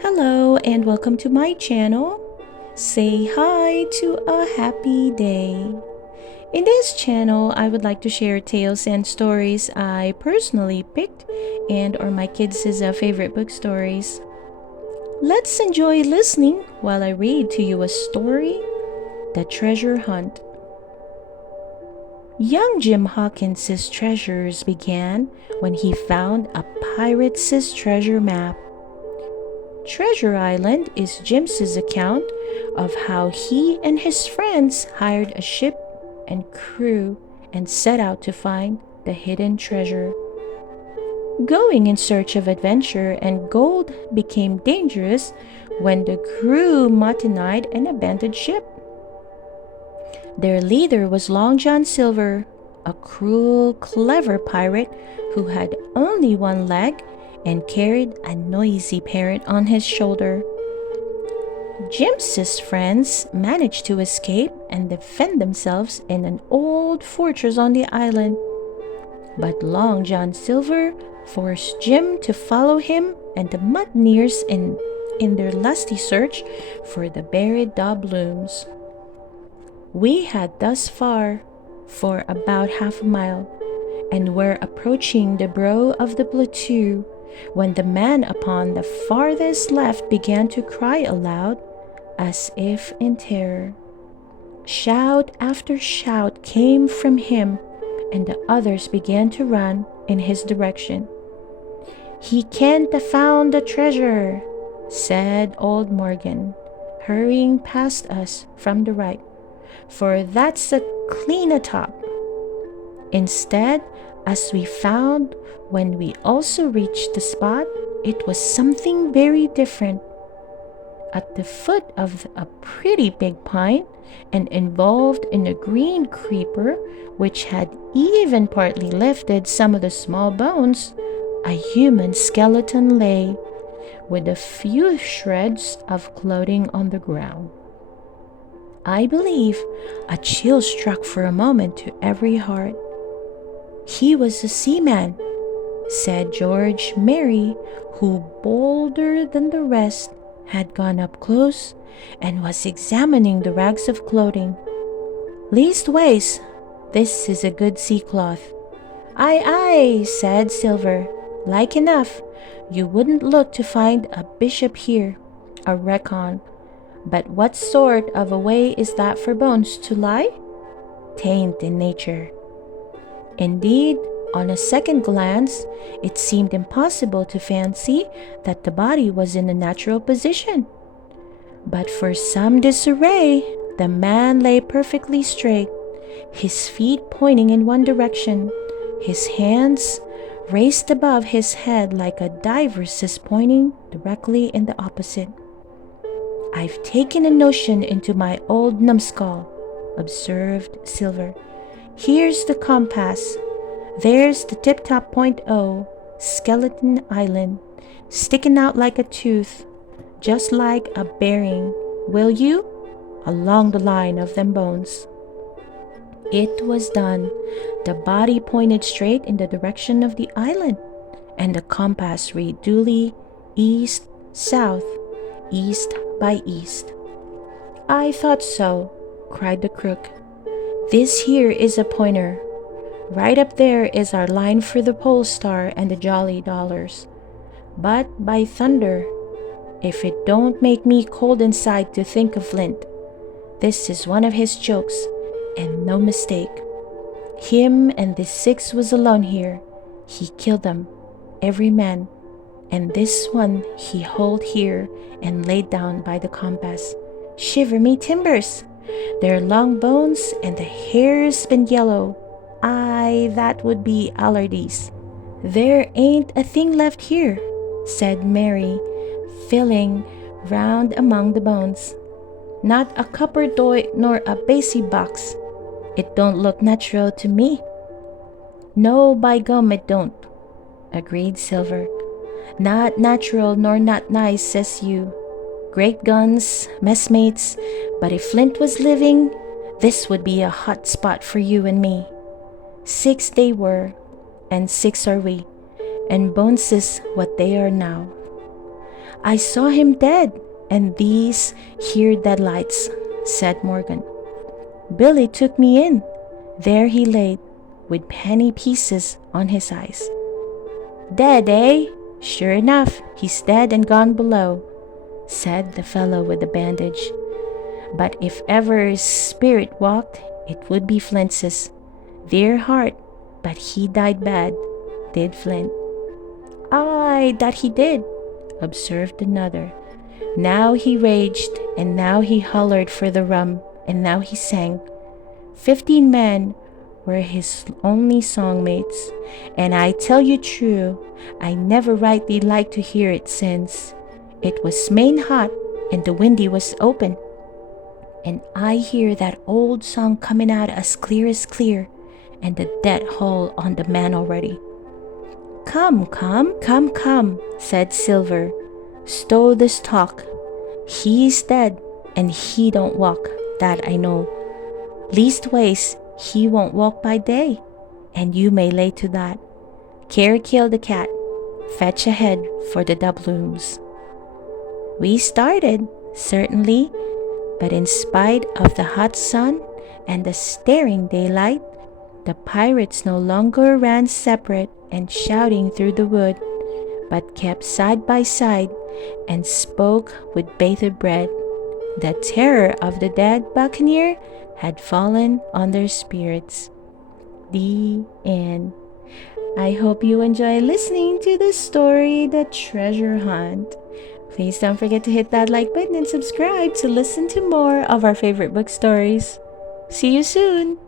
Hello and welcome to my channel. Say hi to a happy day. In this channel, I would like to share tales and stories I personally picked and or my kids' favorite book stories. Let's enjoy listening while I read to you a story, The Treasure Hunt. Young Jim Hawkins' treasures began when he found a pirate's treasure map. Treasure Island is Jim's account of how he and his friends hired a ship and crew and set out to find the hidden treasure. Going in search of adventure and gold became dangerous when the crew mutinied and abandoned ship. Their leader was Long John Silver, a cruel, clever pirate who had only one leg and carried a noisy parrot on his shoulder. Jim's friends managed to escape and defend themselves in an old fortress on the island. But Long John Silver forced Jim to follow him and the mutineers in their lusty search for the buried doubloons. We had thus far for about half a mile and were approaching the brow of the plateau when the man upon the farthest left began to cry aloud as if in terror. Shout after shout came from him, and the others began to run in his direction. "He can't have found the treasure," said old Morgan, hurrying past us from the right, "for that's a clean atop." Instead, as we found when we also reached the spot, it was something very different. At the foot of a pretty big pine and involved in a green creeper which had even partly lifted some of the small bones, a human skeleton lay, with a few shreds of clothing on the ground. I believe a chill struck for a moment to every heart. "He was a seaman," said George Mary, who, bolder than the rest, had gone up close and was examining the rags of clothing. "Leastways, this is a good sea cloth." "Aye, aye," said Silver. "Like enough. You wouldn't look to find a bishop here, I reckon. But what sort of a way is that for bones to lie? 'Tain't in nature." Indeed, on a second glance, it seemed impossible to fancy that the body was in a natural position. But for some disarray, the man lay perfectly straight, his feet pointing in one direction, his hands raised above his head like a diver's pointing directly in the opposite. "I've taken a notion into my old numbskull," observed Silver. "Here's the compass. There's the tip-top point O, Skeleton Island, sticking out like a tooth, just like a bearing, will you? Along the line of them bones." It was done. The body pointed straight in the direction of the island, and the compass read duly east, south, east by east. "I thought so," cried the crook. "This here is a pointer. Right up there is our line for the Pole Star and the Jolly Dollars. But by thunder, if it don't make me cold inside to think of Flint, this is one of his jokes, and no mistake. Him and the six was alone here. He killed them, every man, and this one he hold here and laid down by the compass. Shiver me timbers! Their long bones and the hair's been yellow. Aye, that would be Allerdy's." "There ain't a thing left here," said Mary, feeling round among the bones. "Not a cupboard door nor a basie box. It don't look natural to me." "No, by gum, it don't," agreed Silver. "Not natural nor not nice, says you. Great guns, messmates, but if Flint was living, this would be a hot spot for you and me. 6 they were, and 6 are we, and bones is what they are now. I saw him dead, and these here deadlights, said Morgan. Billy took me in. There he lay, with penny pieces on his eyes. Dead, eh? Sure enough, he's dead and gone below, said the fellow with the bandage. But if ever his spirit walked, it would be Flint's. Dear heart, but he died bad, did Flint. Aye, that he did, observed another. Now he raged, and now he hollered for the rum, and now he sang. 15 men were his only songmates, and I tell you true, I never rightly liked to hear it since. It was main hot, and the windy was open, and I hear that old song coming out as clear, and the dead hole on the man already. Come, said Silver. Stow this talk. He is dead, and he don't walk, that I know. Leastways, he won't walk by day, and you may lay to that. Care kill the cat. Fetch ahead for the doubloons. We started, certainly, but in spite of the hot sun and the staring daylight, the pirates no longer ran separate and shouting through the wood, but kept side by side and spoke with bated breath. The terror of the dead buccaneer had fallen on their spirits. The end. I hope you enjoy listening to the story, The Treasure Hunt. Please don't forget to hit that like button and subscribe to listen to more of our favorite book stories. See you soon!